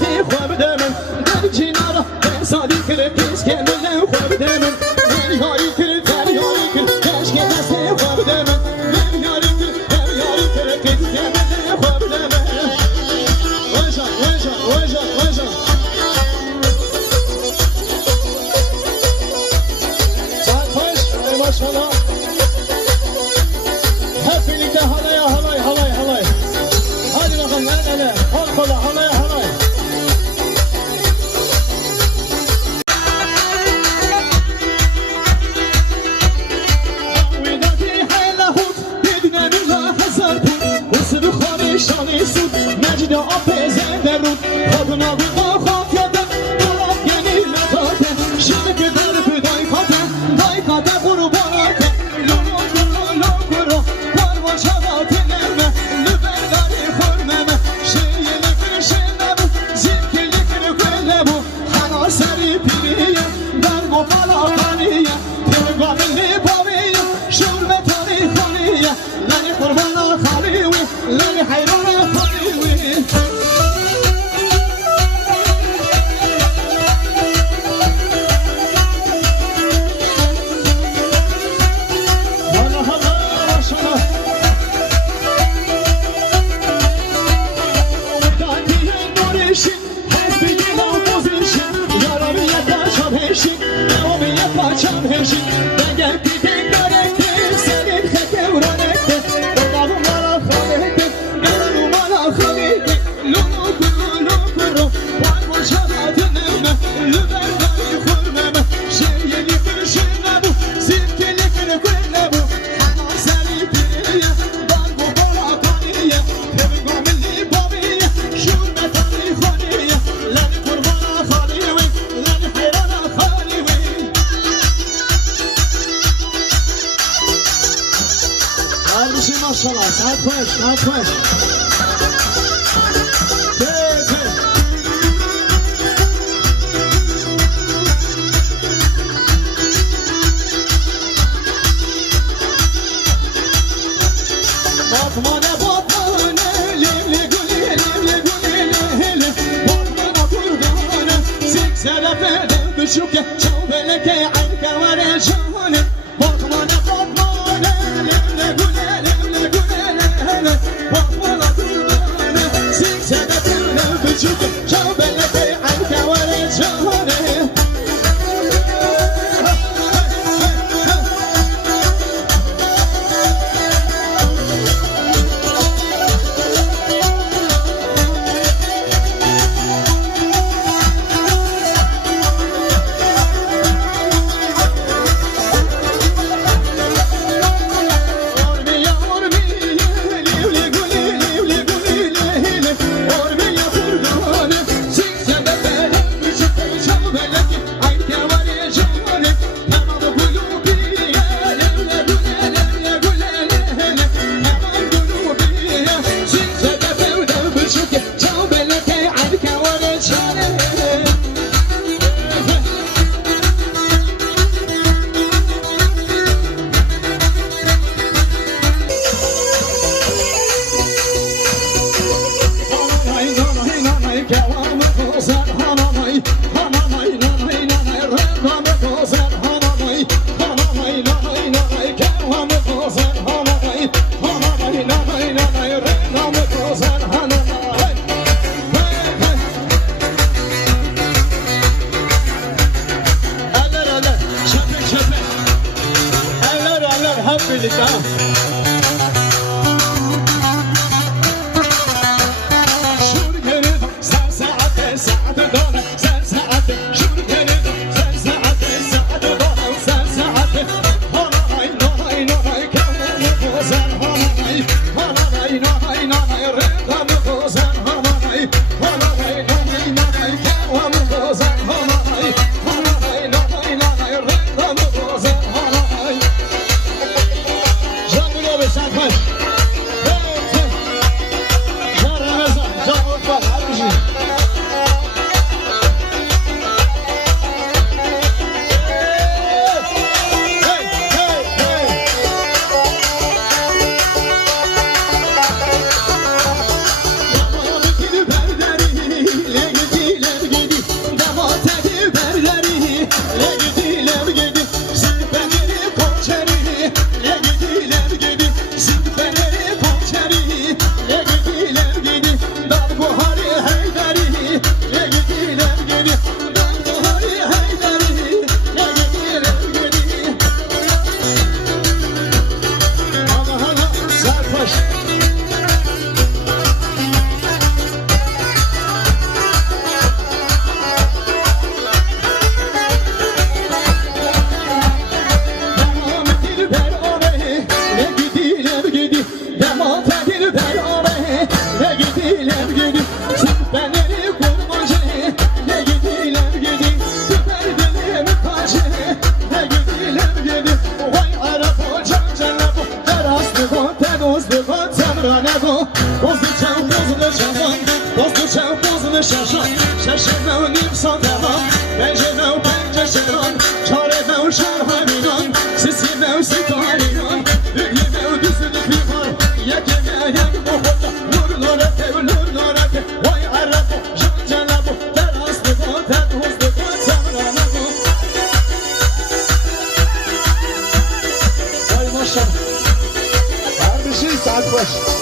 دستی خواب دمن در کنارا حسادی کرد کس که من خواب دمن دریایی کرد دریایی کرد کس که دستی خواب دمن دریایی کرد کس که من خواب دمن وجا وجا وجا وجا ساعت خوش ماشاءالله hep birlikte halaya halay halay halay hadi bakalım el ele kol kola halaya halay ودادی حیله هود بدون روزا هزار پود حسب خانه شانه سود مجد آب زنده رود خودنا بقا خواب یادم دلاب یعنی لطاته شده که در بدای کاته دای کاته قرباناته لولو لولو لولو قربان شبات نرمه لبرداری خورممه شیه لکر شنبو زیبکی لکر کنبو خنا سری پیریه در گفالا خانیه ترگاه لیباویه شرم تاری خانیه لنی قربانا خانیوی لنی حیرانا خانیوی Maşallah, saat baş, saat baş. Batmane batmane, limli guli, limli guli, lehli. Batmane kurbanı, siksele fede, büşüke, çavbeleke, aynka vare şahane. Batmane batmane, limli guli, limli guli, lehli. Batmane kurbanı, siksele fede, büşüke, çavbeleke, aynka vare şahane. ششان شش و نیم سال دوام پنج و پنج شران چهار و شهر همیران سیسی و ستاریان دیگه و دوست پیمان یک بخورد نور نورته و نور نورته وای عرفو جان جنبو در اصل با تدوز بکن سمرانمو وای ماشا هر بشی ساعت باش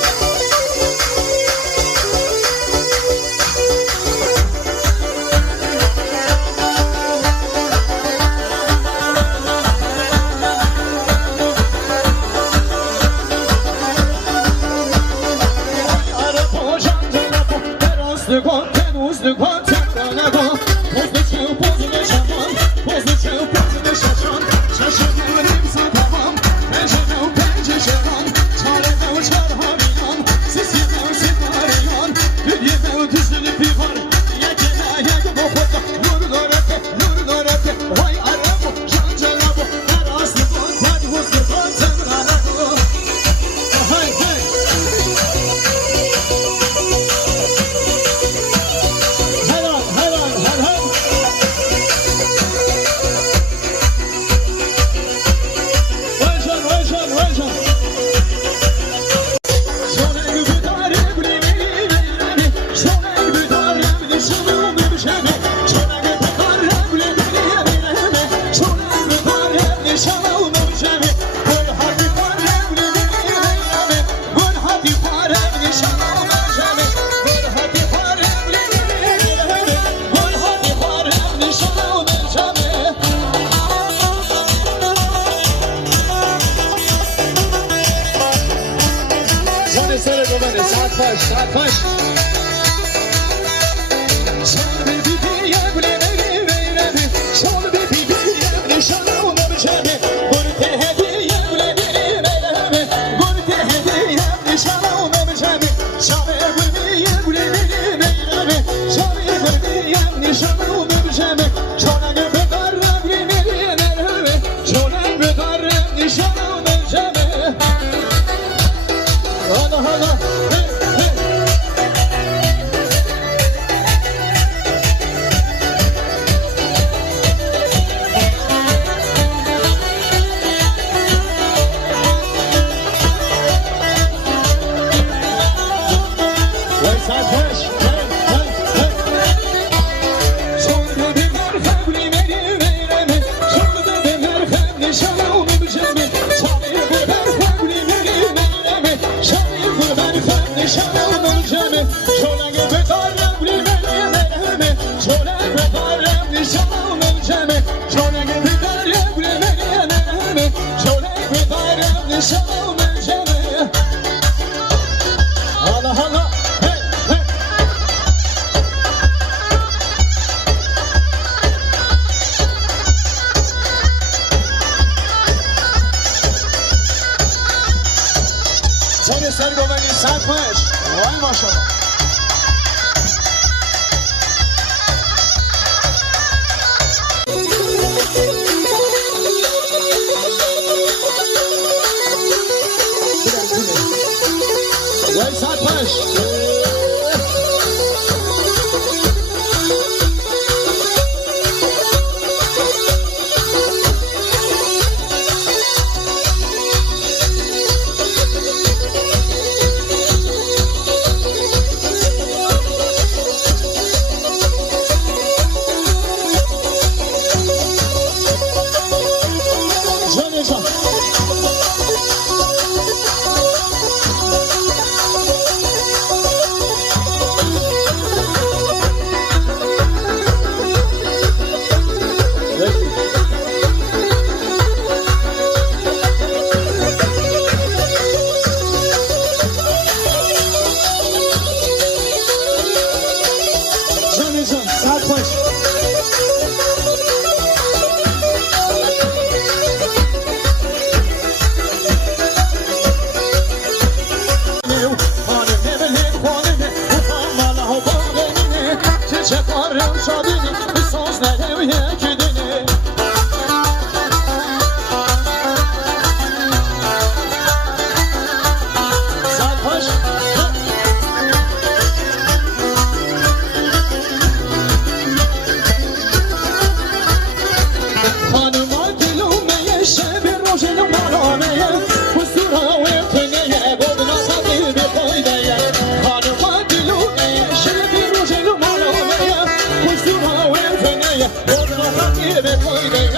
قربانی به کویده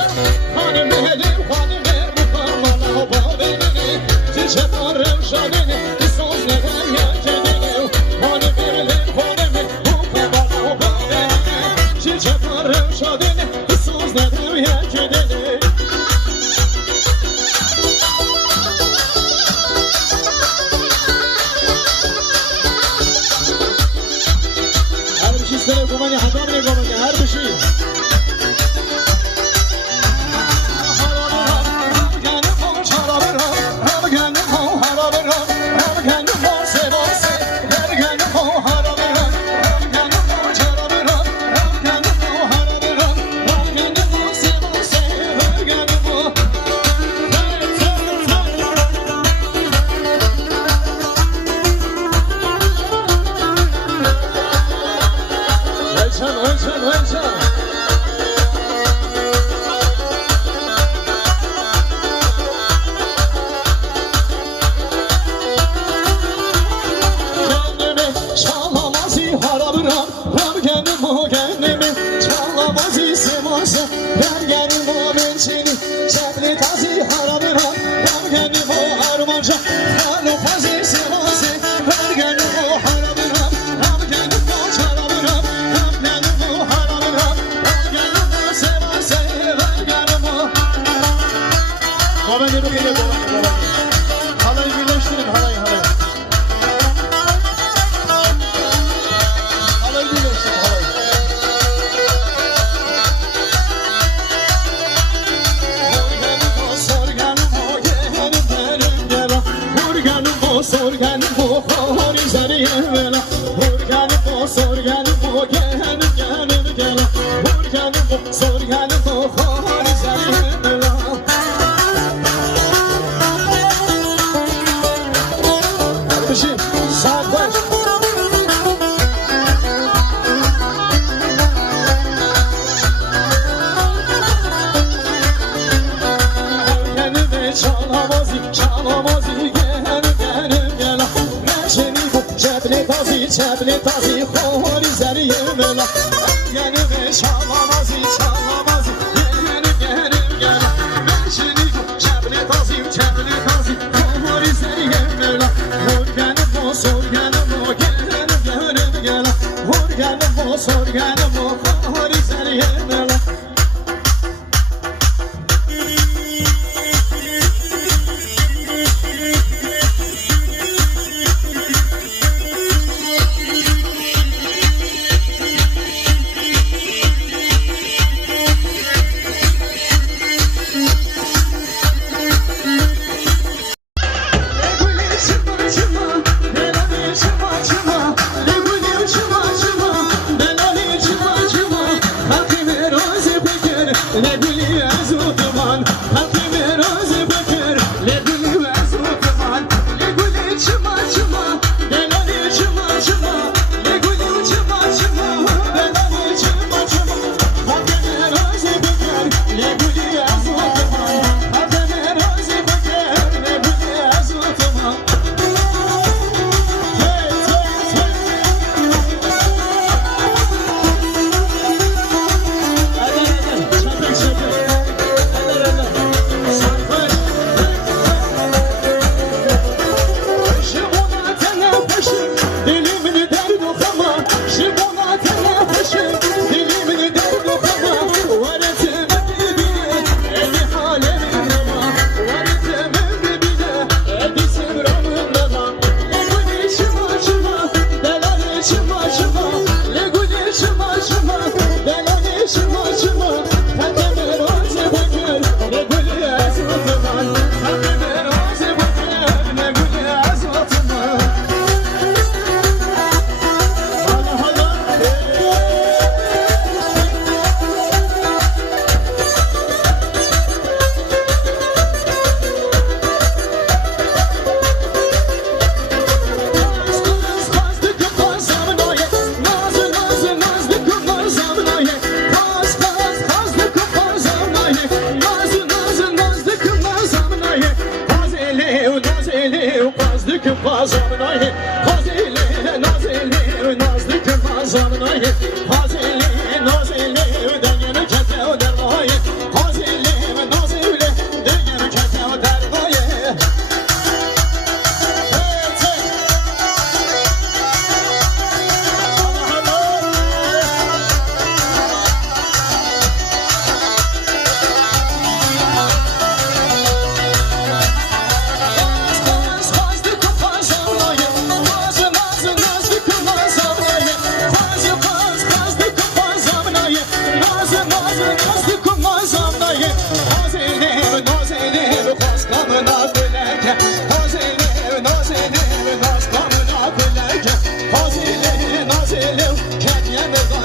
خانم دلم خانم مقامانا با بینه چه کارم شدنه سوز ندم یا کنه خانم دلم خانم مقامانا با بینه چه کارم شدنه سوز ندم یا کنه هر بشی سر گمانی حضام نگمانی هر بشی چبل تازی خوری زری ملا یعنی به شامازی یعنی گلا منشنی چبل تازی خوری زری ملا هرگن با سرگن با گلا هرگن با سرگن با خوری زری ملا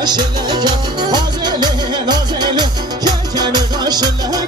قاشله کن آزله نازله کرکن قاشله